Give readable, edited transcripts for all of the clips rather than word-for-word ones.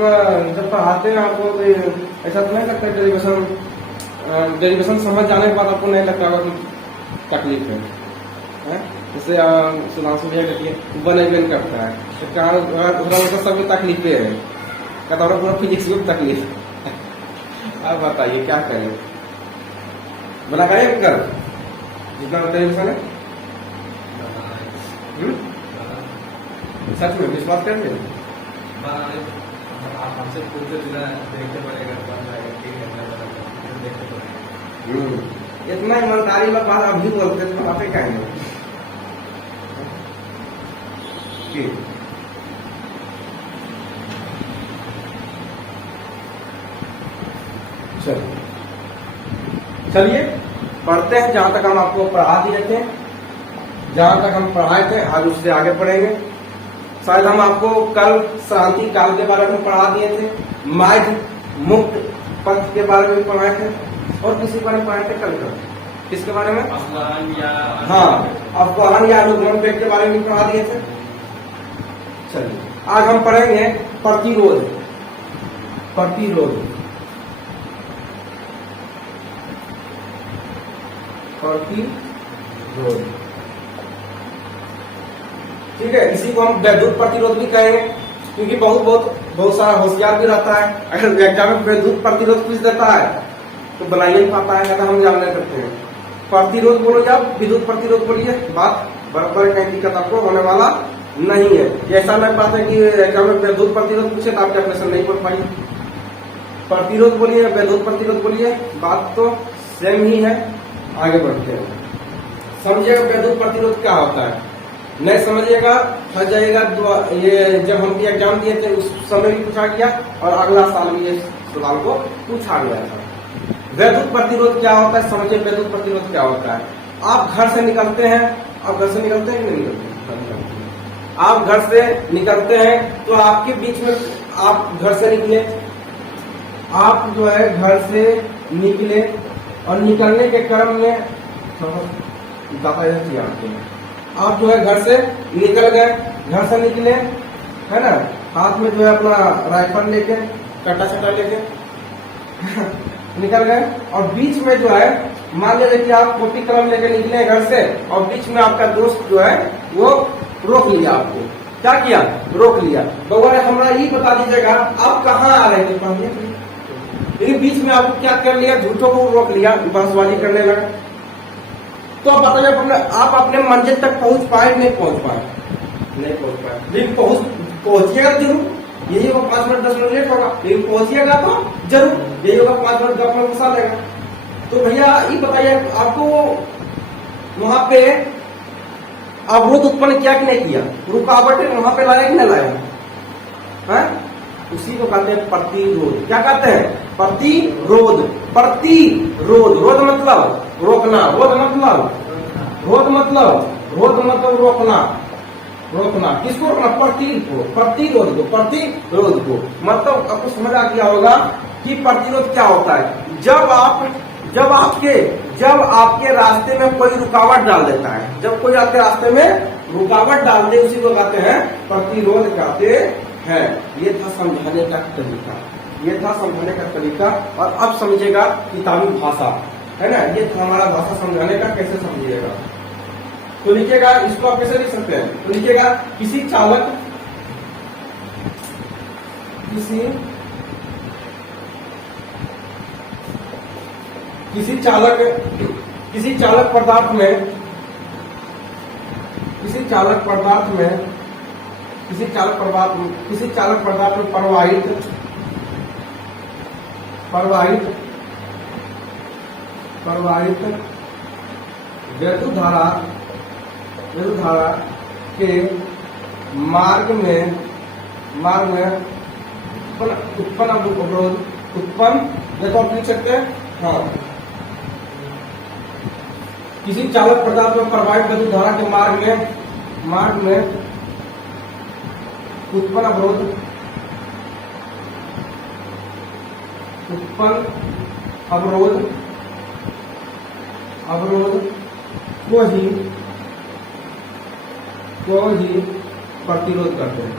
जब पढ़ाते हैं आपको तो ऐसा तो नहीं लगता डेरिवेशन समझ जाने के बाद आपको नहीं लगता होगा कि तकलीफ है? जैसे सुधांशु भैया कहती है बनेबेन करता है तो कहाँ सबको तकलीफें है, कहता है पूरा फिजिक्स में तकलीफ। अब बताइए क्या करें, बना करें कर जितना डेरिवेशन है सच में विश्वास करेंगे? हमसे पूछते देखते पड़ेगा, देखते पड़ेगा। इतना ईमानदारी में बात अभी बोलते तो बताते क्या है? चलिए पढ़ते हैं, जहां तक हम आपको पढ़ा दिए थे, जहां तक हम पढ़ाए थे आज उससे आगे पढ़ेंगे। शायद हम आपको कल शांति काल के बारे में पढ़ा दिए थे, मार्ग मुक्त पथ के बारे में पढ़ाए थे, और किसी बारे में पढ़ाए थे कल का? किसके बारे में? अफवाहन या अनुगमन वेग के बारे में पढ़ा दिए थे। चलिए आज हम पढ़ेंगे प्रतिरोध। ठीक है, इसी को हम वैद्युत प्रतिरोध भी कहेंगे, क्योंकि बहुत सारा होशियार भी रहता है, अगर एग्जाम में वैद्युत प्रतिरोध पूछ देता है तो बना ही नहीं पाता है, कहता हम जान नहीं करते हैं। प्रतिरोध बोलो या विद्युत प्रतिरोध बोलिए, बात बराबर, कहीं दिक्कत आपको होने वाला नहीं है। ऐसा नहीं बात है कि एग्जाम में वैद्युत प्रतिरोध पूछे तो आप डेफिनेशन नहीं पढ़ पाएंगे। प्रतिरोध बोलिए, वैद्युत प्रतिरोध बोलिए, बात तो सेम ही है। आगे बढ़ते हैं, समझिएगा वैद्युत प्रतिरोध क्या होता है। नहीं समझिएगा फंस जाइएगा। ये जब हम एग्जाम दिए थे उस समय भी पूछा गया और अगला साल भी ये सवाल को पूछा गया था। वैद्युत प्रतिरोध क्या होता है, समझिए वैद्युत प्रतिरोध क्या होता है। आप घर से निकलते हैं, आप घर से निकलते हैं कि नहीं निकलते? आप घर से निकलते हैं तो आपके बीच में, आप घर से निकले, आप जो है घर से निकले और निकलने के क्रम में आप जो है घर से निकल गए, घर से निकले है ना, हाथ में जो है अपना राइफल लेके, कटा छटा लेके निकल गए, और बीच में जो है मान लीजिए कि आप कॉपी कलम लेके निकले घर से, और बीच में आपका दोस्त जो है वो रोक लिया आपको। क्या किया? रोक लिया। बउआ हमारा ये बता दीजिएगा आप कहाँ आ रहे थे पढ़ने? लेकिन बीच में आपको क्या कर लिया, झूठों को रोक लिया, बहसबाजी करने लगा। तो आप बताइए आप अपने मंजिल तक पहुंच पाए? नहीं पहुंच पाए, नहीं पहुंच पाए। लेकिन पहुंचिएगा जरूर, यही होगा 5 मिनट 10 मिनट लेट होगा, लेकिन पहुंचिएगा तो जरूर, यही होगा 5 मिनट 10 मिनट फंसा लेगा। तो भैया ये बताइए आपको वहां पे अवरोध उत्पन्न किया कि नहीं किया? रुकावट वहां पे लाया कि नहीं लाया? है? उसी को कहते हैं प्रतिरोध। क्या कहते हैं? प्रतिरोध। प्रतिरोध, रोध मतलब रोकना, रोध मतलब रोकना। किसको रोकना? प्रतिरोध को। मतलब आपको समझ आ गया होगा कि प्रतिरोध क्या होता है। जब आपके रास्ते में कोई रुकावट डाल देता है, जब कोई आपके रास्ते में रुकावट डाल दे, उसी को कहते हैं प्रतिरोध कहते हैं। ये था समझाने का तरीका। और अब समझिएगा किताबी भाषा, है ना, ये था हमारा भाषा समझाने का। कैसे समझिएगा तो लिखिएगा, इसको आप कैसे लिख सकते हैं? तो लिखिएगा किसी चालक पदार्थ में प्रवाहित विद्युत धारा के मार्ग में उत्पन्न अवरोध देखो आप लिख सकते हैं। हाँ, किसी चालक पदार्थ में प्रवाहित विद्युत धारा के मार्ग में उत्पन्न अवरोध को ही प्रतिरोध करते हैं।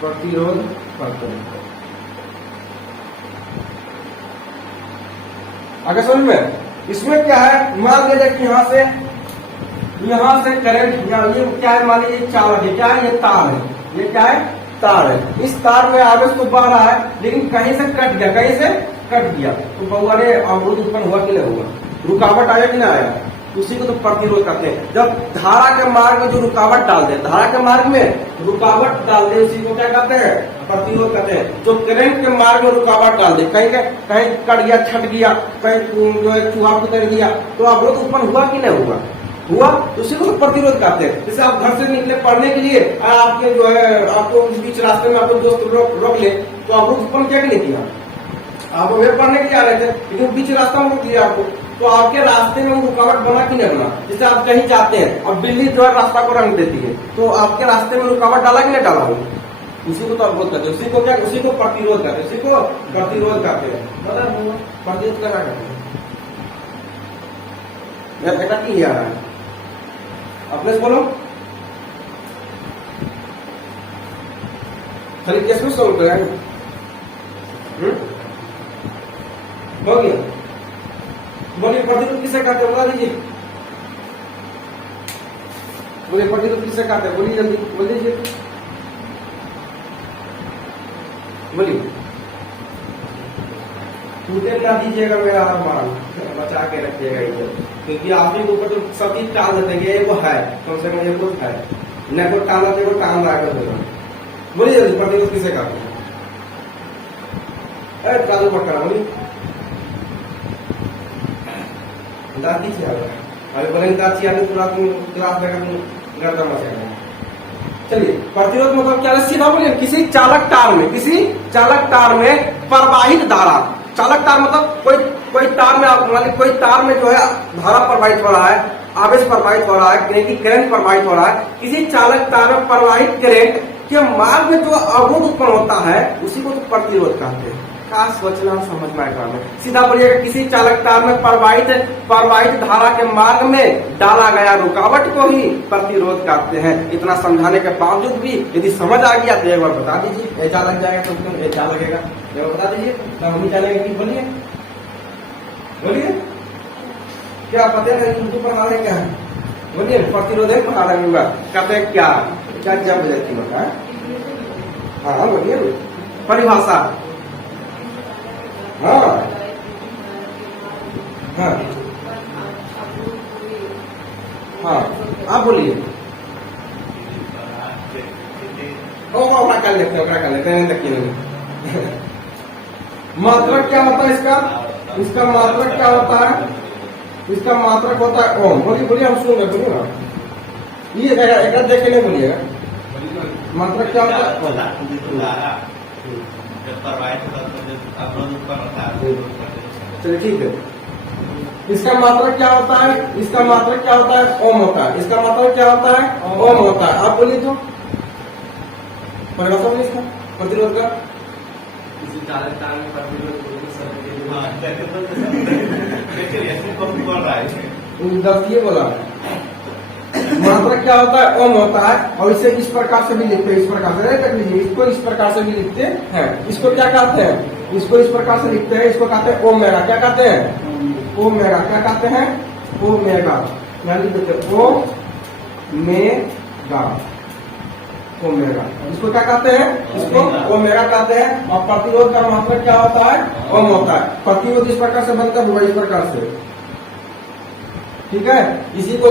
प्रतिरोध करते हैं। आगे समझ में, इसमें क्या है, मान लीजिए कि यहाँ से करंट, ये क्या है, मान लीजिए चालक है, क्या है, ये तार है, ये क्या है, तार है। इस तार में आवेश तो बह रहा है, लेकिन कहीं से कट गया, कहीं से कट गया, तो बहुआ रे अवरोध उत्पन्न हुआ कि नहीं हुआ, रुकावट आया कि नहीं आया, उसी को तो प्रतिरोध कहते हैं। जब धारा के मार्ग में जो रुकावट डाल दे, धारा के मार्ग में रुकावट डाल दे, उसी को क्या कहते हैं, प्रतिरोध कहते हैं। जो करंट के मार्ग में रुकावट डाल दे, कहीं कट गया, छट गया, कहीं जो है चूहा कुतर गया, तो अवरोध उत्पन्न हुआ कि नहीं हुआ, तो उसी को तो प्रतिरोध कहते हैं। जैसे आप घर से निकले पढ़ने के लिए, आपके जो है, आपको उस बीच रास्ते में आपको दोस्त रोक ले, तो अवरोध उत्पन्न क्या नहीं किया, आप वे पढ़ने के लिए आ रहे थे, लेकिन बीच रास्ता में रोक दिया आपको, तो आपके रास्ते में रुकावट बना कि नहीं बना। जैसे आप कहीं जाते हैं और बिल्ली जो है रास्ता को रंग देती है, तो आपके रास्ते में रुकावट डाला कि नहीं डाला, उसी को तो अवरोध कहते हैं, उसी को क्या, उसी को प्रतिरोध कहते हैं, उसी को प्रतिरोध कहते हैं। मतलब प्रतिरोध क्या कहते हैं, बेटा की आ रहा है, अपने से बोलो, खाली केस में सोल्व करेंगे, हो गया। बोलिए प्रतिरोध किसे कहते हैं, बता दीजिए, बोलिए प्रतिरोध किसे कहते हैं, बोलिए जल्दी बोल दीजिए, बोलिए। टूटे ना दीजिएगा मेरा मान, बचा के रखिएगा इधर, क्योंकि आप ही के ऊपर तो सब चीज टाल देते हैं, वो है, कम से कम ये कुछ है, न को टाला तो वो टाल रहा है। बोलिए जल्दी, प्रतिरोध किसे कहते हैं, अरे चालू पकड़ा, बोलिए। दादी से अभी बोलेंगे दादी आने पूरा तुम क्लास में तुम गर्दा मचाएगा। चलिए, प्रतिरोध मतलब क्या है, सीधा बोलिए, किसी चालक तार में प्रवाहित धारा, चालक तार मतलब कोई तार में, आप मान कोई तार में जो है धारा प्रवाहित हो रहा है, आवेश प्रवाहित हो रहा है, करंट प्रवाहित हो रहा है, किसी चालक तार में प्रवाहित करंट के मार्ग में जो अवरोध उत्पन्न होता है, उसी को तो प्रतिरोध कहते हैं। का सोचना समझना है, सीधा बोलिएगा, किसी चालक तार में प्रवाहित धारा के मार्ग में डाला गया रुकावट को ही प्रतिरोध कहते हैं। इतना समझाने के बावजूद भी यदि समझ आ गया तो एक बार बता दीजिए, ऐसा लग जाएगा तो क्यों ऐसा लगेगा, एक बार बता दीजिए, तो हम ही जानेंगे कि बोलिए बोलिए, क्या पता है उनको पढ़ा रहे क्या है, बोलिए, प्रतिरोध है पढ़ा रहे होगा, कहते हैं क्या क्या क्या बुझाती होता है, हाँ बोलिए, परिभाषा, हाँ हाँ हाँ, आप बोलिए, ओकरा कर लेते हैं, देखिए मात्रक क्या होता है इसका मात्रक क्या होता है, इसका मात्रक होता है ओम। बोलिए, हम सुन रहे, बोलिए ना, ये एक देख के नहीं बोलिएगा, मात्रक क्या होता है, चलिए ठीक है। इसका मात्रक क्या होता है, इसका मात्रक क्या होता है, ओम होता है, इसका मात्रक क्या होता है, ओम होता है। आप बोलिए तो परिभाषा बोलिए इसका प्रतिरोध का, किसी चालक तार में प्रतिरोध ये बोला, मात्रक क्या होता है, ओम होता है, और इसे इस प्रकार से भी लिखते हैं, इस प्रकार से देख लीजिए, इसको इस प्रकार से भी लिखते हैं, इसको क्या कहते हैं, इसको इस प्रकार से लिखते हैं, इसको कहते हैं ओम मेगा, क्या कहते हैं, ओम मेगा, क्या कहते हैं, ओम मेगा, यहाँ लिख देते हैं ओम मेगा, ओम मेगा, इसको क्या कहते हैं, इसको ओम मेगा कहते हैं। और प्रतिरोध का मात्रक क्या होता है, ओम होता है। प्रतिरोध इस प्रकार से बनता हुआ, इस प्रकार से, ठीक है। इसी को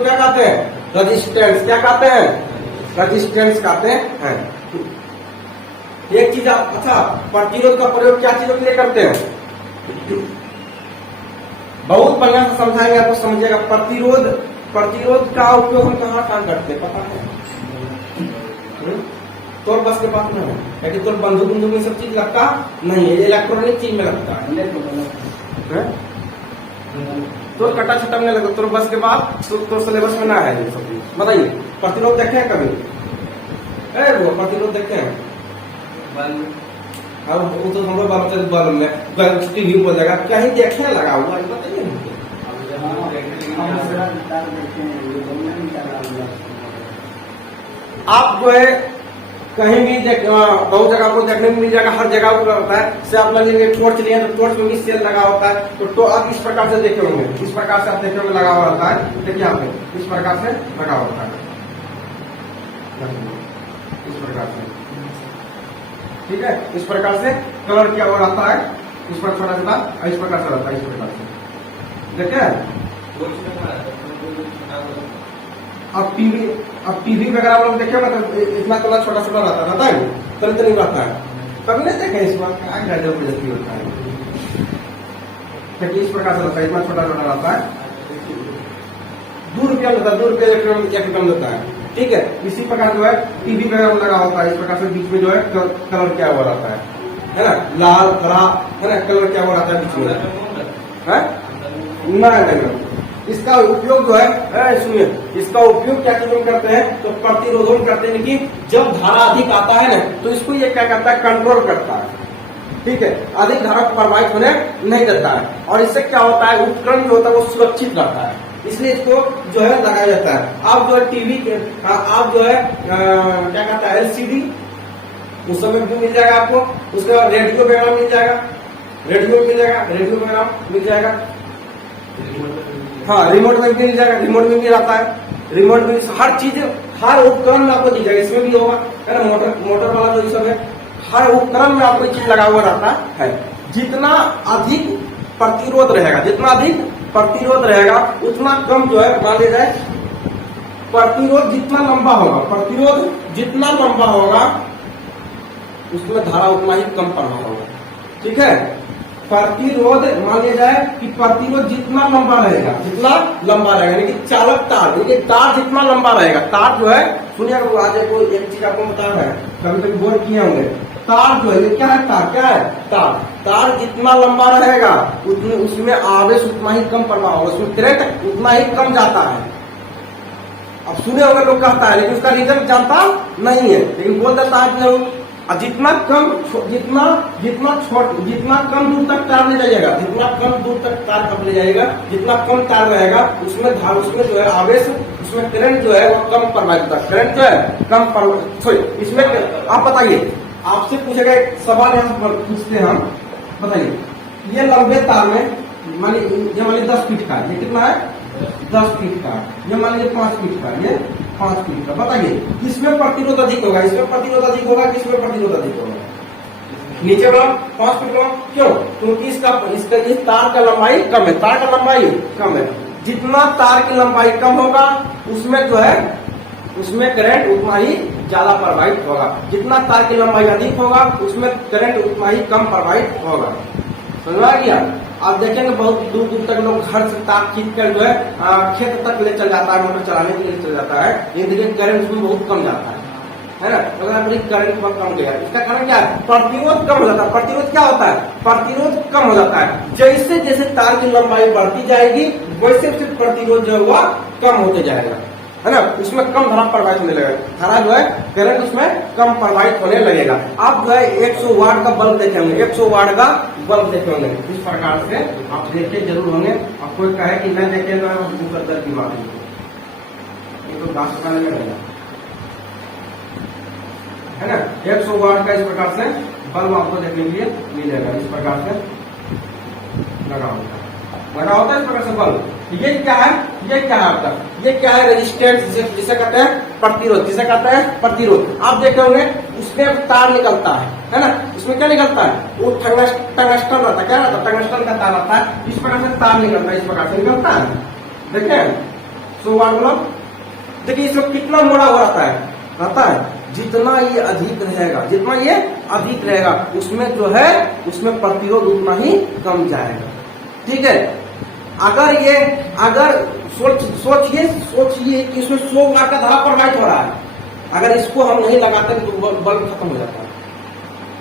क्या कहते हैं, रजिस्टेंस, क्या कहते हैं, रजिस्टेंस कहते हैं। एक चीज आप, अच्छा, प्रतिरोध का प्रयोग क्या चीजों के लिए करते हैं, बहुत बढ़िया से समझाएंगे आपको, समझिएगा। प्रतिरोध का उपयोग हम कहाँ करते हैं पता है, तोर बस के पास में है कि तोर बंदूक में सब चीज लगता नहीं है, इलेक्ट्रॉनिक चीज में लगता है, तो कटा छटा में लगता, तो बस के बाद तो सिलेबस में ना है ये सब चीज। बताइए, प्रतिरोध देखे हैं कभी, वो प्रतिरोध देखे हैं, अब वो तो हम लोग बल में टीवी बोल जाएगा, क्या ही देखे लगा हुआ, बताइए। आप जो है कहीं भी बहुत जगह आपको देखने में मिल जाएगा, हर जगह को होता है। जैसे आप लगेंगे टॉर्च लिए तो टॉर्च में भी सेल लगा होता है, तो आप इस प्रकार से देखे होंगे, इस प्रकार से आप देखे होंगे लगा हुआ रहता है। देखिए यहाँ पे इस प्रकार से लगा होता है, इस प्रकार से, ठीक है। इस प्रकार से कलर किया हुआ रहता है, इस पर छोटा छोटा इस प्रकार से रहता है, इस प्रकार से देखे। अब टीवी वगैरह आप लोग देखे मतलब इतना कलर छोटा छोटा रहता है, कलर तो नहीं रहता है, कभी नहीं देखे इस बात क्या गजब बेइज्जती होता है। इस प्रकार से रहता है, इतना छोटा छोटा रहता है, ₹2 लेता है, ₹2 एक ग्राम देता है, ठीक है। इसी प्रकार जो है टीवी वगैरह में लगा होता है, इस प्रकार से बीच में जो है कलर किया हुआ रहता है ना, लाल हरा है ना, कलर किया हुआ रहता है बीच में, नहीं। इसका उपयोग जो है सुनिए, इसका उपयोग क्या करते हैं, तो प्रतिरोधन करते हैं कि जब धारा अधिक आता है ना, तो इसको ये क्या करता है, कंट्रोल करता है, ठीक है। अधिक धारा प्रवाहित होने नहीं देता है, और इससे क्या होता है, उपकरण जो होता है वो सुरक्षित रहता है, इसलिए इसको जो है लगाया जाता है। आप जो है टीवी के आप जो है क्या कहता है, LCD उस समय भी मिल जाएगा आपको, उसके बाद रेडियो वगैरह मिल जाएगा, रेडियो वगैरह मिल जाएगा, हाँ रिमोट में भी मिल जाएगा, रिमोट में भी रहता है, रिमोट में हर चीज हर उपकरण में आपको दी जाएगी, इसमें भी होगा है ना, मोटर वाला जो सब है, हर उपकरण में आपको चीज लगा हुआ रहता है। जितना अधिक प्रतिरोध रहेगा, जितना अधिक प्रतिरोध रहेगा उतना कम जो है, मान लिया जाए प्रतिरोध जितना लंबा होगा उसमें धारा उतना ही कम प्रभाव होगा, ठीक है। प्रतिरोध मान लिया जाए कि प्रतिरोध जितना लंबा रहेगा यानी कि चालक तार, देखिए तार जितना लंबा रहेगा, तार जो है सुनिए, आज एक चीज आपको बता रहा है, कभी कभी बोल किए होंगे, तार जो है ये क्या है, तार जितना लंबा रहेगा उतने उसमें आवेश उतना ही कम प्रभाव होगा, उसमें करंट उतना ही कम जाता है। अब सुने होंगे लोग कहता है, लेकिन उसका रीजन जानता नहीं है, लेकिन बोल देता है कि जितना कम दूर तक तार ले जाइएगा, जितना कम दूर तक तार कब ले जाएगा, जितना कम तार रहेगा उसमें जो है आवेश, उसमें करंट जो है वो कम प्रवाहित होता है, करंट जो है कम इसमें आप बताइए, आपसे पूछेगा एक सवाल यहाँ पर पूछते हैं हम, बताइए ये लंबे तार में मानिए 10 फीट का, ये कितना है 10 फीट का, ये मान लीजिए 5 फीट का, ये 5 फीट का, बताइए किसमें प्रतिरोध अधिक होगा, इसमें प्रतिरोध अधिक होगा, किसमें प्रतिरोध अधिक होगा, नीचे वाला 5 फीट वाला, क्यों, क्योंकि इसका इस तार का लंबाई कम है, तार का लंबाई कम है, जितना तार की लंबाई कम होगा उसमें जो है उसमें करंट उतना ही ज्यादा प्रवाहित होगा, जितना तार की लंबाई अधिक होगा उसमें करंट उतना ही कम प्रवाहित होगा, समझ आ गया। आप देखेंगे बहुत दूर दूर तक लोग घर से तार खींच कर जो है खेत तक ले चल जाता है, मोटर चलाने के लिए चल जाता है, लेकिन करंट उसमें बहुत कम जाता है ना, अगर करंट बहुत कम गया, इसका कारण क्या है, प्रतिरोध कम हो जाता है। प्रतिरोध क्या होता है, प्रतिरोध कम हो जाता है, जैसे जैसे तार की लंबाई बढ़ती जाएगी वैसे वैसे प्रतिरोध जो हुआ कम होते जाएगा, है ना, उसमें कम धारा प्रवाहित होने लगेगा, धारा जो है करंट उसमें कम प्रवाहित होने लगेगा। आप जो है 100 वाट का बल्ब देखे होंगे, 100 वाट का बल्ब देखे होंगे, इस प्रकार से आप देखे जरूर होंगे। आप कोई कहे कि मैं देखे तो दर्द की बात ये तो 10 रुपये में रहेगा, है ना। 100 वाट का इस प्रकार से बल्ब आपको देखने के लिए मिलेगा, इस प्रकार से लगा होता है इस प्रकार से बल्ब। ये क्या है आपका, ये क्या है, रेजिस्टेंस जिसे कहते हैं प्रतिरोध, जिसे कहते हैं प्रतिरोध। आप देखे होंगे उसमें तार निकलता है ना, उसमें क्या निकलता है, वो टंगस्टन रहता है, क्या रहता है, टंगस्टन का तार रहता है, इस प्रकार से तार निकलता है, इस प्रकार से निकलता है, देखिए 100 वाट बल्ब, देखिए इसमें कितना मोड़ा हुआ रहता है, जितना ये अधिक रहेगा उसमें जो है उसमें प्रतिरोध उतना ही कम जाएगा, ठीक है। अगर सोचिए कि इसमें 100 वाट का धारा प्रवाहित हो रहा है, अगर इसको हम नहीं लगाते तो बल्ब खत्म हो जाता है।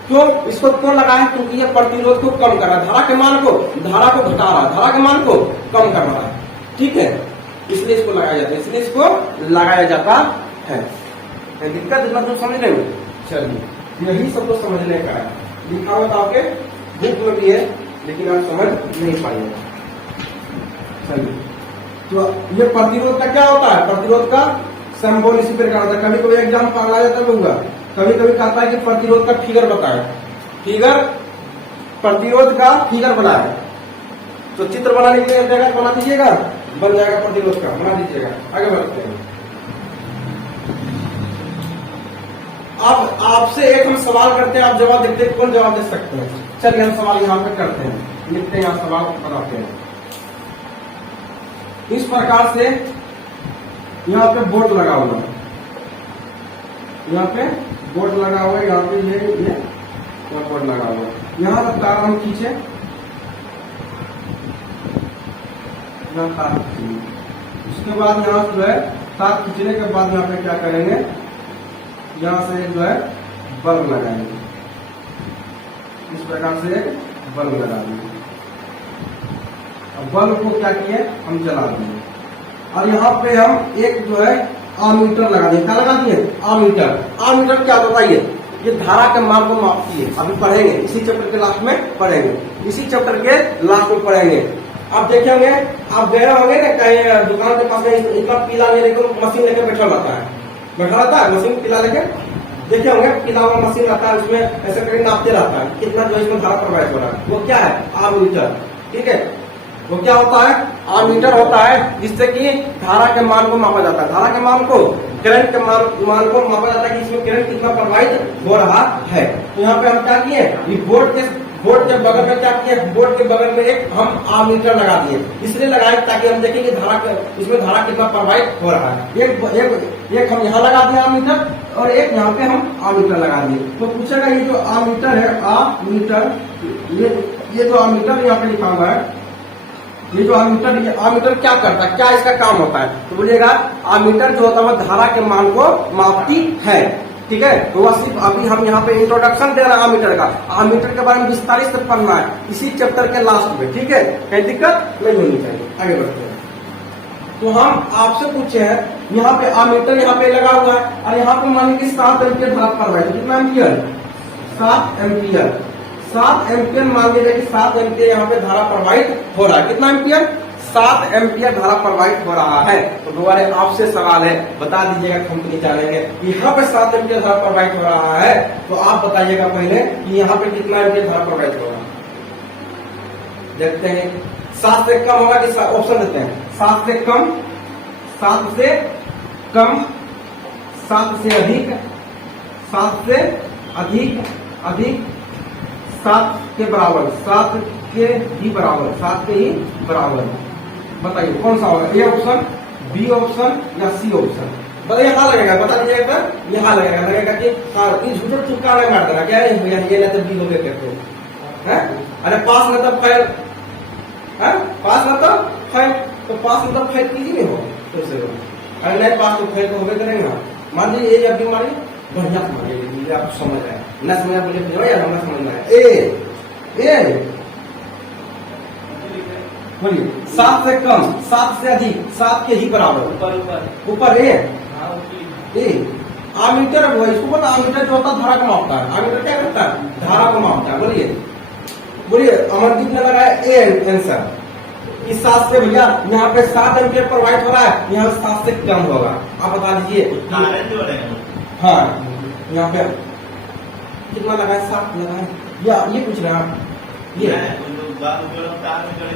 क्यों, इसको क्यों लगाए, क्योंकि ये प्रतिरोध को कम कर रहा है, धारा को घटा रहा है, धारा के मान को कम कर रहा है, ठीक है, इसलिए इसको लगाया जाता है। दिक्कत इतना तो समझ रहे हो, चलिए यही सब तो समझने का है, लिखा हुआ तो आपके बुक में भी है लेकिन आप समझ नहीं पाएंगे। चलिए, तो ये प्रतिरोध का क्या होता है, प्रतिरोध का सिंबल इसी प्रकार होता है। कभी कोई एग्जाम पागल आ जाता होगा, कभी कभी कहता है कि प्रतिरोध का फिगर बताए, फिगर प्रतिरोध का फिगर बनाए। तो चित्र बनाने के लिए जगह बना दीजिएगा, बन जाएगा प्रतिरोध का, बना दीजिएगा। आगे बढ़ते हैं। अब आपसे एक हम सवाल करते हैं, आप जवाब देखते हैं, कौन जवाब दे सकते हैं। चलिए हम सवाल यहाँ पे करते हैं, लिखते हैं, यहाँ सवाल बनाते हैं। इस प्रकार से यहाँ पे बोर्ड लगा हुआ है, यहाँ पे बोर्ड लगा हुआ है, यहाँ पे ये बोर्ड लगा हुआ है। यहाँ तक तार हम खींचे, यहाँ तार खींचेंगे। उसके बाद यहाँ जो है तार खींचने के बाद यहाँ पे क्या करेंगे, यहाँ से जो है बल्ब लगाएंगे, इस प्रकार से बल्ब लगा देंगे। अब बल्ब को क्या किए, हम जला दिए। और यहाँ पे हम एक जो है आमीटर लगा दिए। क्या लगा दिए, आमीटर। आमीटर क्या बताइए, ये धारा के मान को मापती है। अभी पढ़ेंगे, इसी चैप्टर के लास्ट में पढ़ेंगे, इसी चैप्टर के लास्ट में पढ़ेंगे। आप देखेंगे, आप गए होंगे ना कहीं दुकान के पास में, इतना पीला लेने को मशीन लेके बैठा रहता है, मशीन पीला लेके देखे होंगे, पीला हुआ मशीन रहता है, उसमें ऐसे करके नापते रहता है कितना जो इसमें धारा प्रवाहित हो रहा है। वो क्या है, आमीटर। ठीक है, वो क्या होता है, आमीटर होता है, जिससे कि धारा के मान को मापा जाता है। धारा के मान को, करंट के मान को मापा जाता है कि इसमें करंट कितना प्रवाहित हो रहा है। तो यहाँ पे हम क्या किए, ये बोर्ड के बगल में क्या किए, बोर्ड के बगल में एक हम आमीटर लगा दिए। इसलिए लगाए ताकि हम देखें कि इसमें धारा कितना प्रवाहित हो रहा है। एक हम यहाँ लगा दिए आमीटर, और एक यहाँ पे हम आमीटर लगा दिए। तो पूछेगा ये जो आमीटर है, आमीटर, ये जो आमीटर यहाँ पे लिखा हुआ है, ये जो आमीटर क्या करता है, क्या इसका काम होता है, तो बोलिएगा आमीटर जो होता है धारा के मान को मापती है। ठीक है, तो वह सिर्फ अभी हम यहाँ पे इंट्रोडक्शन दे रहे हैं आमीटर का। आमीटर के बारे में विस्तारित से पढ़ना है इसी चैप्टर के लास्ट में। ठीक है, कहीं दिक्कत नहीं होनी चाहिए। आगे बढ़ते हैं। तो हम आपसे पूछे हैं, यहाँ पे आमीटर यहाँ पे लगा हुआ है, और यहाँ पे मानिए कि 7 एम्पियर धारा प्रवाहित है। कितना एम्पियर, 7 एम्पियर। 7 एम्पियर मान लीजिए कि 7 एम्पियर यहाँ पे धारा प्रवाहित हो रहा है। कितना एम्पियर, 7 एम्पियर धारा प्रवाहित हो रहा है। तो दोबारा आपसे सवाल है, बता दीजिएगा, कंपनी जानेंगे। यहाँ पे 7 एम्पियर धारा प्रवाहित हो रहा है, तो आप बताइएगा पहले कि यहाँ पे कितना एम्पियर धारा प्रवाहित हो रहा है। देखते हैं, 7 से कम होगा कि, ऑप्शन देते हैं, 7 से कम, 7 से कम, 7 से अधिक, 7 से अधिक, 7 के बराबर, 7 के ही बराबर, 7 के ही बराबर। बताइए कौन सा होगा, ए ऑप्शन, बी ऑप्शन या सी ऑप्शन। बताइए, यहाँ लगेगा, बता दीजिएगा। यहाँ लगेगा कि हाँ, झूठो चुपका नहीं मार देना, क्या है ये ना तो बी हो गया कहते हैं। अरे पास न तब खैर, पास न तब खैर, तो पास न तब खैर कीजिए हो तो से। अरे नहीं पास तो खैर तो होगे करेंगे। मान लीजिए ये जब मारिए, बढ़िया से मारिए, आप समझ रहे हैं, न समझ बोलिए यार, हमें समझना है। ए बोलिए, 7 से कम, 7 से अधिक, 7 के ही बराबर, ऊपर ए, आमीटर वो इसको पता, आमीटर जो होता है धारा को मापता है। आमीटर क्या करता है, धारा को मापता है। बोलिए अमरजीत ने लगाया ए आंसर, इस 7 से भैया यहाँ पे 7 एम्पियर प्रवाहित हो रहा है, यहाँ 7 से कम होगा। आप बता दीजिए। हाँ, यहाँ पे कितना लगाए, 7 लगाए, या ये पूछ रहे हैं आप, ये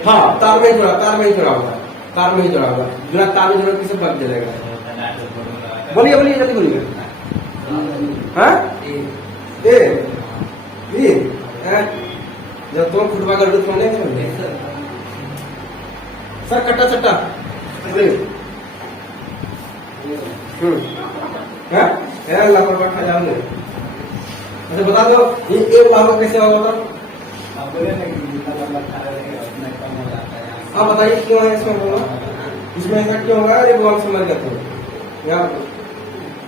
हाँ तार में ही जुड़ा, तार में ही जुड़ा हुआ, तार में ही जुड़ा हुआ, जुड़ा तार में जुड़ा किसे बग जलेगा। बोलिए जल्दी बोलिए। हाँ, जब तुम फुटबॉल कर दो तुमने सर कट्टा चट्टा लापरवाह खा जाओगे। अच्छा बता दो, ये एक बार कैसे होगा, आप बताइए क्यों है इसमें होगा, इसमें ऐसा क्यों होगा, ये बहुत समझ जाते हो।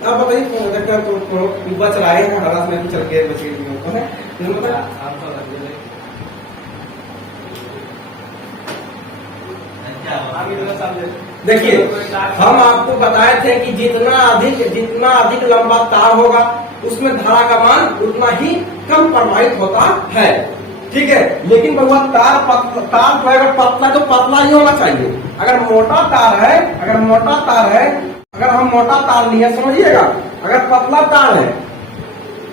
आप बताइए क्यों होता है, तो बच रहा है हरास में चल के बच देखिए, हम आपको बताए थे कि जितना अधिक लंबा तार होगा उसमें धारा का मान उतना ही कम प्रवाहित होता है। ठीक है, लेकिन बहुआ तार जो अगर पतला तो पतला ही होना चाहिए। अगर मोटा तार है, अगर हम मोटा तार लिए, समझिएगा, अगर पतला तार है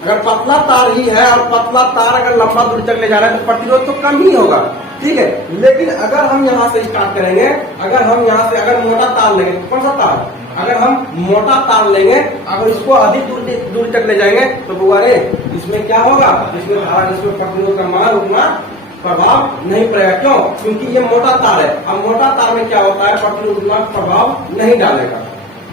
अगर पतला तार ही है और पतला तार अगर लंबा दूरी तक ले जा रहा है तो प्रतिरोध तो कम ही होगा, ठीक है। लेकिन अगर हम यहाँ से स्टार्ट करेंगे, अगर हम यहाँ से अगर मोटा तार लेंगे, कौन सा तार, अगर हम मोटा तार लेंगे, अगर इसको अधिक दूरी तक ले जाएंगे तो बुआरे इसमें क्या होगा, इसमें धारा, इसमें प्रतिरोध का मान उतना प्रभाव नहीं पड़ेगा। क्यों? क्योंकि ये मोटा तार है। अब मोटा तार में क्या होता है, प्रतिरोध उतना प्रभाव नहीं डालेगा,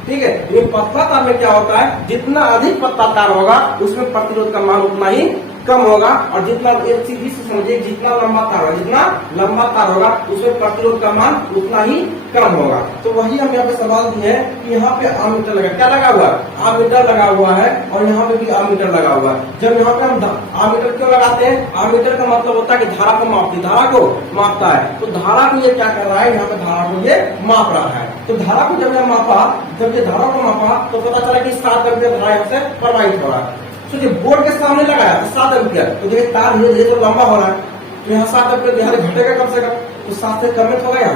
ठीक है। लेकिन पतला तार में क्या होता है, जितना अधिक पतला तार होगा उसमें प्रतिरोध का मान उतना ही कम होगा, और जितना एक सीधी से समझिए, जितना लंबा तार होगा, जितना लंबा तार होगा उसमें प्रतिरोध का मान उतना ही कम होगा। तो वही हम यहाँ पे सवाल दिए हैं कि यहाँ पे आमीटर लगा, क्या लगा हुआ है, आमीटर लगा हुआ है, और यहाँ पे भी आमीटर लगा हुआ है। जब यहाँ पे हम आमीटर क्यों लगाते हैं, आमीटर का मतलब होता है कि धारा को मापती, धारा को मापता है। तो धारा को ये क्या कर रहा है, यहाँ पे धारा को ये माप रहा है। तो धारा को जब ये मापा, जब ये धारा को मापा तो पता चला कि 7 एम्पीयर धारा यहाँ से प्रवाहित हो रहा है। तो बोर्ड के सामने लगाया तो 7 एम्पीयर, तो देखिए तार ये जो लंबा हो रहा है तो यहाँ 7 एम्पीयर यहाँ घटेगा कम से कम, तो 7 से कमित होगा, यहाँ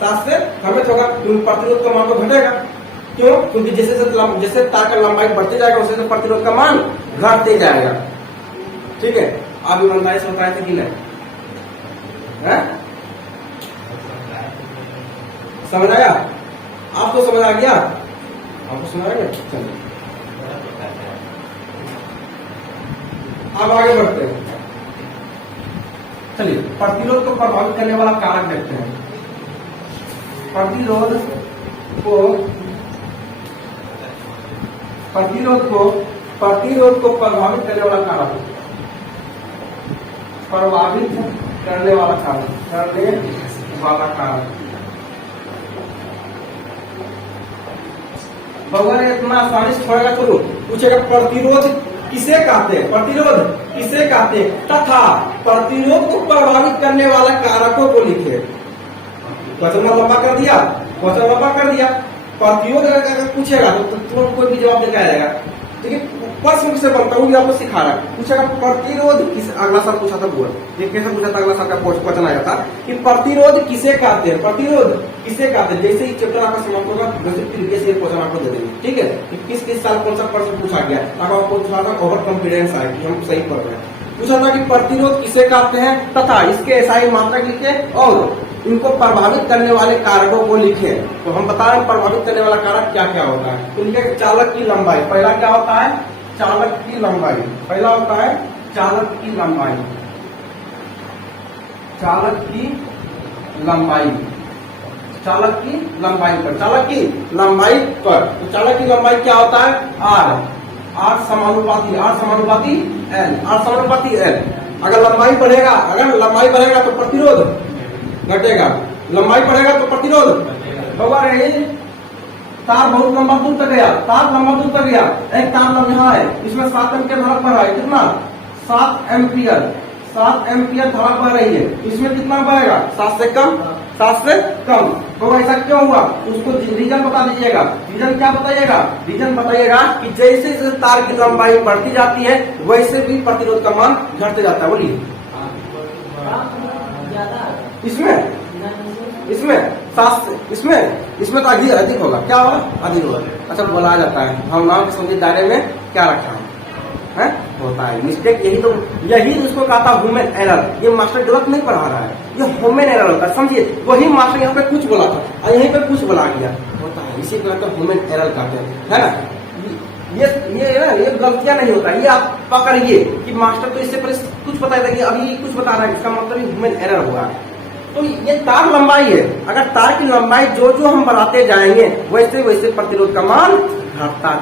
7 से कमित होगा, क्योंकि प्रतिरोध का मान तो घटेगा। क्यों? क्योंकि जैसे तार का लंबाई बढ़ते जाएगा उससे प्रतिरोध का मान घटते जाएगा, ठीक है। आप ईमानदारी से बताए थे कि नहीं, समझ आया? आपको समझ आ गया? आपको समझ आ गया? चलिए अब आगे बढ़ते हैं। चलिए प्रतिरोध को प्रभावित करने वाला कारक देखते हैं। प्रतिरोध को प्रभावित करने वाला कारक, प्रभावित करने वाला कारक भगवान इतना आसानी से छोड़ेगा, चलो पूछेगा प्रतिरोध किसे कहते हैं, प्रतिरोध किसे कहते हैं, तथा प्रतिरोध को प्रभावित करने वाला कारकों को लिखे। क्वेश्चन लंबा कर दिया, प्रतिरोध अगर पूछेगा तो तुरंत कोई भी जवाब देकर आएगा, ठीक है। प्रश्न से बनता हूँ आपको सिखा रहा है, पूछेगा प्रतिरोध किस, अगला साल पूछा था बोर्ड, कैसे पूछा था, अगला साल का क्वेश्चन आया था कि प्रतिरोध किसे कहते हैं, प्रतिरोध किसे कहते हैं। जैसे ही चैप्टर आपका समाप्त होगा वैसे तरीके से क्वेश्चन आपको दे देंगे, ठीक है। किस साल कौन सा प्रश्न पूछा गया, आपको थोड़ा सा ओवर कॉन्फिडेंस आए कि हम सही पढ़ रहे हैं। पूछा था कि प्रतिरोध किसे कहते हैं तथा इसके एसआई मात्रक लिखे और इनको प्रभावित करने वाले कारकों को लिखे। तो हम बता रहे हैं प्रभावित करने वाला कारक क्या क्या होता है। तो लिखे चालक की लंबाई, पहला क्या होता है, चालक की लंबाई, पहला होता है चालक की लंबाई, चालक की लंबाई, चालक की लंबाई पर, चालक की लंबाई पर। तो चालक की लंबाई क्या होता है, आर समानुपाती एल, आर समानुपाती एल। अगर लंबाई बढ़ेगा तो प्रतिरोध घटेगा, लंबाई बढ़ेगा तो प्रतिरोध होगा। तार बहुत लंबा दूर तक गया, एक तार यहाँ है, इसमें 7 एम्पीयर धारा बह रहा है, कितना 7 एम्पीयर धारा बह रही है, इसमें कितना बहेगा 7 से कम। तो ऐसा क्यों हुआ, उसको रीजन बता दीजिएगा। रीजन क्या बताइएगा, रीजन बताइएगा कि जैसे जैसे तार की लंबाई बढ़ती जाती है वैसे भी प्रतिरोध का मान घटते जाता है। बोलिए इसमें तो अधिक होगा, क्या होगा, अधिक होगा। अच्छा बोला जाता है, हम नाम के समझे दायरे में क्या रखा है होता है मिस्टेक। यही उसको कहता ह्यूमन एरर। ये मास्टर गलत नहीं पढ़ा रहा है, ये ह्यूमन एरर होता है, समझिए। वही मास्टर यहाँ पे कुछ बोला था और यहीं पे कुछ बोला गया होता है, इसी को ह्यूमन एरर कहते हैं, है ना। ये गलतियां नहीं होता, ये आप पकड़िए कि मास्टर तो इससे पहले कुछ बताया था कि अभी कुछ बता रहा है, इसका मतलब ह्यूमन एरर हुआ। तो ये तार लंबाई है, अगर तार की लंबाई जो हम बढ़ाते जाएंगे वैसे वैसे प्रतिरोध का मान घटता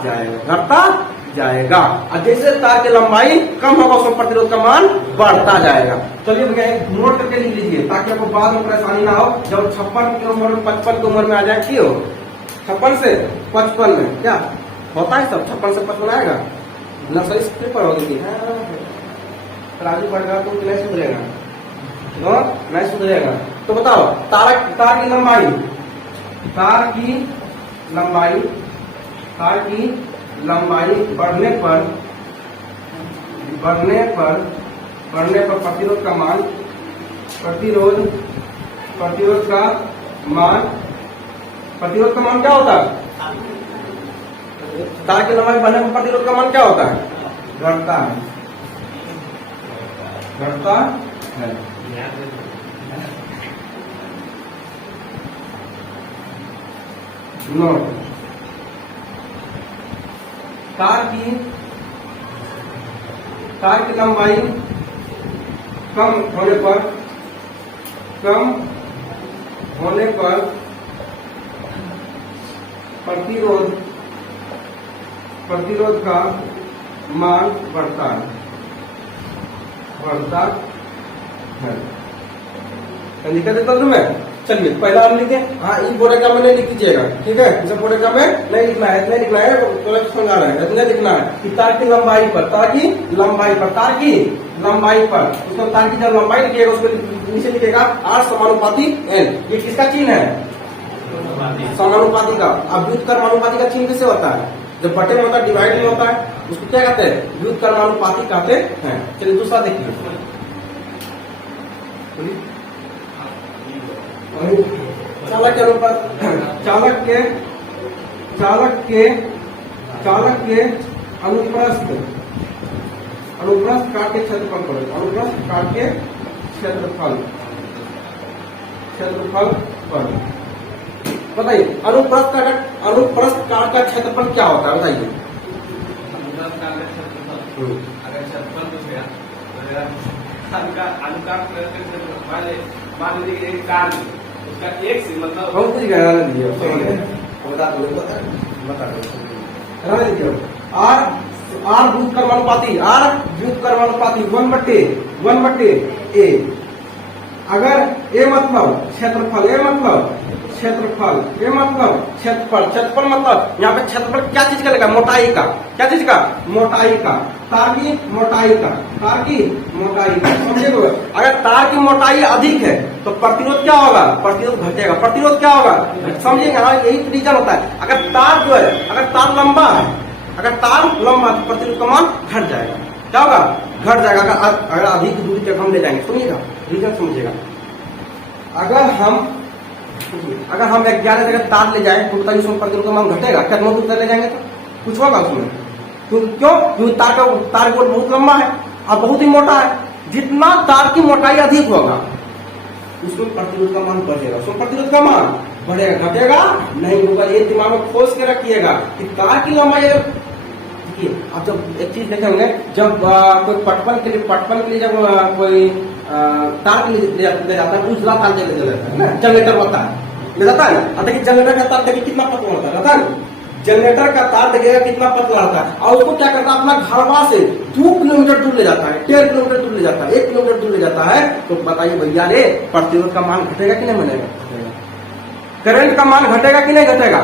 जाएगा, और जैसे तार की लंबाई कम होगा उसमें प्रतिरोध का मान बढ़ता जाएगा। चलिए भैया नोट करके लिख लीजिए ताकि आपको बाद में परेशानी ना हो। जब 56 की उम्र में 55 की उम्र में आ जाए, क्यों 56 से 55 में क्या होता है, सब 56 से 55 आएगा। नर्सरी से पर होगी, राजू पढ़ेगा तो नहीं सुधरेगा, नहीं सुधरेगा। तो बताओ तार की लंबाई बढ़ने पर प्रतिरोध का मान क्या होता है, तार की लंबाई बढ़ने पर प्रतिरोध का मान क्या होता है, घटता है, घटता है। नोट, तार की लंबाई कम होने पर प्रतिरोध का मान बढ़ता है। लिखा देता हूँ मैं। चलिए पहला हम लिखे, हाँ इस बोरे का में नहीं लिख दीजिएगा, ठीक है। इस बोरे का में नहीं लिखना है, इतना लिखना है, थोड़ा समझा रहा है, इतना लिखना है कि तार की लंबाई पर, उसको तार की जब लंबाई लिखिएगा उसको नीचे लिखेगा R समानुपाती N। ये किसका चिन्ह है? समानुपाती का। अब व्युत्क्रमानुपाती का चिन्ह कैसे होता है? जब बटे में होता है, डिवाइड में होता है, उसको क्या कहते हैं? व्युत्क्रमानुपाती कहते हैं। चलिए दूसरा देखिए, चालक के अनुपात, चालक के अनुप्रस्थ काट के क्षेत्रफल पर, अनुप्रस्थ काट के क्षेत्रफल पर बताइए, अनुप्रस्थ काट का क्षेत्रफल क्या होता है बताइए? अगर क्षेत्रफल पूछेगा अनुकाट मान लीजिए एक कार उसका एक से मतलब बहुत कुछ बता दो आर व्युत्क्रमानुपाती 1/a। अगर ए मतलब क्षेत्रफल, क्षेत्रफल मतलब यहाँ पे क्षेत्रफल क्या चीज का लगा? मोटाई का। क्या चीज का? मोटाई का। तार की मोटाई का, समझे लोग? अगर तार की मोटाई अधिक है तो प्रतिरोध क्या होगा? प्रतिरोध घटेगा। प्रतिरोध क्या होगा? समझिएगा, हाँ यही रीजन होता है। अगर तार जो है, अगर तार लंबा है, तो प्रतिरोध का मान घट जाएगा। क्या होगा? घट जाएगा। अगर अधिक दूरी तक हम ले जाएंगे, सुनिएगा रीजन समझिएगा। अगर हम 11 जगह तार ले जाए तो बताइए उसमें प्रतिरोध का मान घटेगा क्या? 9 दूर तक ले जाएंगे तो कुछ होगा उसमें? क्यों? क्योंकि तार बोल्ट बहुत लंबा है और बहुत ही मोटा है। जितना तार की मोटाई अधिक होगा उसमें प्रतिरोध का मान बढ़ेगा, उसमें प्रतिरोध का मान बढ़ेगा। घटेगा नहीं होगा। ये दिमाग में खोज के रखिएगा कि तार की लंबाई अब जब एक चीज देखे होंगे, जब कोई पटवन के लिए जब कोई तार के लिए ले जाता है, उजला तार ले जाता है ना, जनरेटर होता है, ले जाता है ना। देखिए जनरेटर का तार देखिए कितना पतला होता है ना। जनरेटर का तार देखिएगा कितना पतला होता है और उसको क्या करता है? अपना घरवा से 2 किलोमीटर दूर ले जाता है, 1.5 किलोमीटर दूर ले जाता है, 1 किलोमीटर दूर ले जाता है। तो बताइए भैया रे, प्रतिरोध का मान घटेगा कि नहीं बनेगा? करंट का मान घटेगा कि नहीं घटेगा?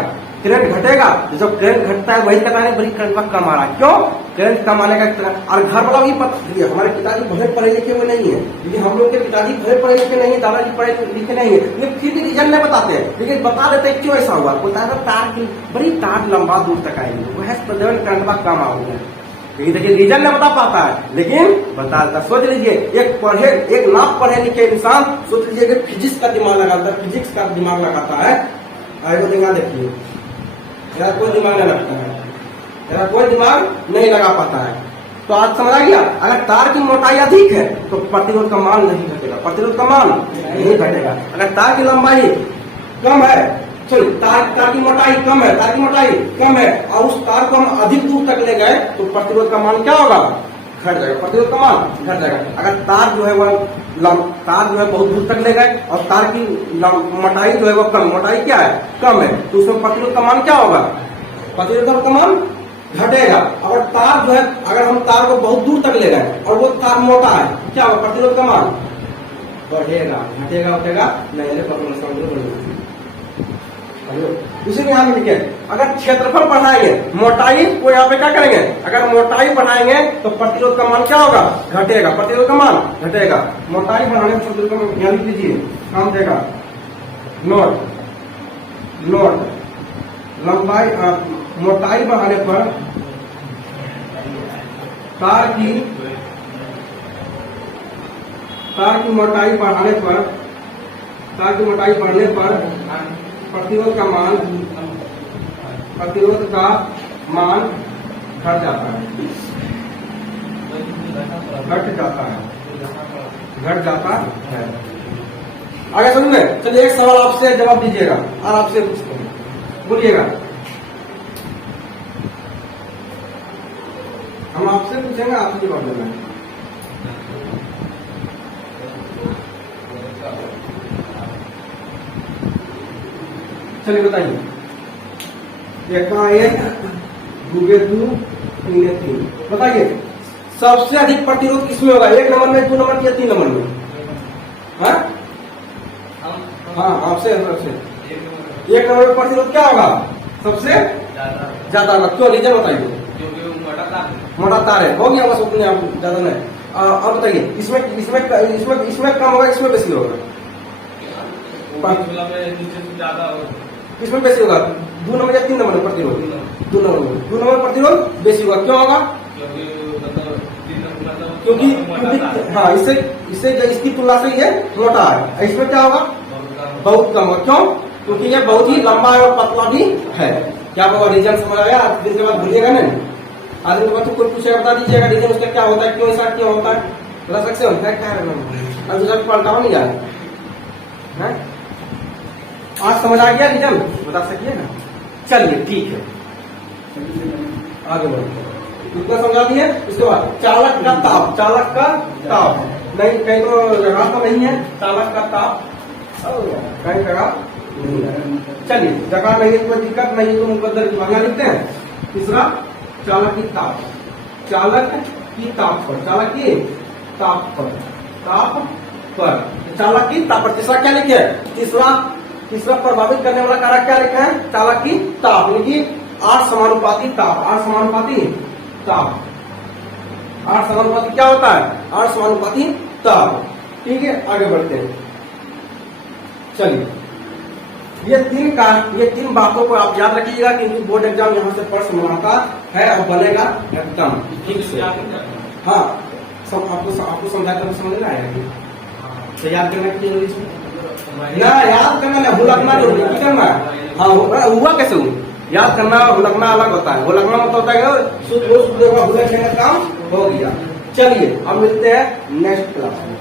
करंट घटेगा। जब करंट घटता है वही कहता है बड़ी करंट कम आ रहा है। क्यों? करंट कम आने का इतना। और घर वाला भी पता, हमारे पिताजी भले पढ़े लिखे हुए नहीं है, लेकिन हम लोग के पिताजी भले पढ़े लिखे नहीं है, दादाजी पढ़े लिखे नहीं है, लेकिन फिर भी रीजन नहीं बताते हैं। लेकिन बता देते हैं क्यों ऐसा हुआ। बोलता है तार की बड़ी तार लंबा दूर तक आएगी, वह करंट कम आऊंगा। लेकिन देखिए रीजन नहीं बता पाता है, लेकिन बता देता। सोच लीजिए एक ना पढ़े लिखे इंसान, सोच लीजिए कि फिजिक्स का दिमाग लगाता है, आगे दिमाग देखिए, मेरा कोई दिमाग नहीं लगता है, मेरा कोई दिमाग नहीं लगा पाता है। तो आज समझ आ गया, अगर तार की मोटाई अधिक है तो प्रतिरोध का मान नहीं घटेगा, प्रतिरोध का मान नहीं घटेगा। अगर तार की लंबाई कम है, सॉरी तार की मोटाई कम है, और उस तार को हम अधिक दूर तक ले गए तो प्रतिरोध का मान क्या होगा? घट जाएगा, प्रतिरोध का मान घट जाएगा। अगर तार जो है बहुत दूर तक ले गए और तार की मोटाई जो है वो कम, मोटाई क्या है? कम है, तो उसमें प्रतिरोध का मान क्या होगा? प्रतिरोध का मान घटेगा। अगर तार जो है, अगर हम तार को बहुत दूर तक ले गए और वो तार मोटा है, क्या होगा? प्रतिरोध का मान बढ़ेगा। घटेगा उठेगा नहीं। दूसरे यहाँ में लिखे, अगर क्षेत्रफल बढ़ाएंगे, मोटाई को यहाँ पे क्या करेंगे? अगर मोटाई बढ़ाएंगे तो प्रतिरोध का मान क्या होगा? घटेगा, प्रतिरोध का मान घटेगा। मोटाई बढ़ाने पर प्रतिरोध का मान यहाँ लिख लीजिए, काम देगा। नोट लंबाई मोटाई बढ़ाने पर तार की मोटाई बढ़ने पर प्रतिरोध का मान घट जाता है। घट जाता है, घट जाता है। आगे समझ में। चलिए एक सवाल आपसे जवाब दीजिएगा और आपसे पूछते हैं, बोलिएगा। हम आपसे पूछेंगे, आपसे जवाब देना है। चलिए बताइए। एक दूगे दू, तीन तीन। बताइए सबसे अधिक प्रतिरोध किसमें होगा? 1 नंबर में, 2 नंबर या 3 नंबर में? हाँ आपसे 1 नंबर में प्रतिरोध क्या होगा? सबसे ज्यादा होगा। क्यों? रीजन बताइए। मोटा तार है, हो गया बस उतने, आप ज्यादा नहीं। अब बताइए इसमें इसमें इसमें इसमें कम होगा, इसमें बेसी होगा? किसमें बेसी होगा? 2 नंबर या 3 नंबर में प्रतिरोध? 2 नंबर में प्रतिरोध बेसी होगा। क्यों होगा? क्योंकि हाँ, इससे इसकी तुलना से ये मोटा है। इसमें क्या होगा? बहुत कम होगा। क्यों? क्योंकि ये बहुत ही लंबा और पतला भी है। क्या आपको रीजन समझ आया? आज दिन के बाद भूलिएगा नहीं। आज दिन के बाद कोई पूछेगा बता दीजिएगा रीजन उसका क्या होता है, क्यों ऐसा क्यों होता है, बता सकते हो क्या है? अब दूसरा पलटाओ नहीं जाए। आज समझ आ गया रीजन? बता सकिए ना? चलिए ठीक है, आगे बढ़ते हैं। इतना समझा दिए। उसके बाद चालक का ताप, चालक का ताप नहीं, कहीं तो जगह तो नहीं है चालक का ताप, कहीं जगह नहीं है। चलिए जगह नहीं, कोई दिक्कत नहीं, तो मुकद्दर की भागा लिखते हैं। तीसरा चालक की ताप, चालक की ताप पर, चालक की ताप पर, ताप पर, चालक की ताप पर। तीसरा क्या लिखे? तीसरा प्रभावित करने वाला कारक क्या लिखा है? चालक की ताप, यानी कि 8 समानुपाती ताप। 8 समानुपाती ताप, 8 समानुपाती क्या होता है? 8 समानुपाती ताप। ठीक है, आगे बढ़ते हैं। चलिए ये 3 बातों को आप याद रखिएगा, क्योंकि बोर्ड एग्जाम यहाँ से प्रश्न बनाता है और बनेगा एकदम ठीक से। हाँ आपको समझाता हूँ, समझ में आएगा? तो याद करना की जरूरी ना, याद करना ना, हुलकना जरूरी की करना। हाँ हुआ कैसे हूँ याद करना, हुलकना अलग होता है। हुलकना मतलब होता है शुद्ध हुलकने का काम हो गया। चलिए अब मिलते हैं नेक्स्ट क्लास में।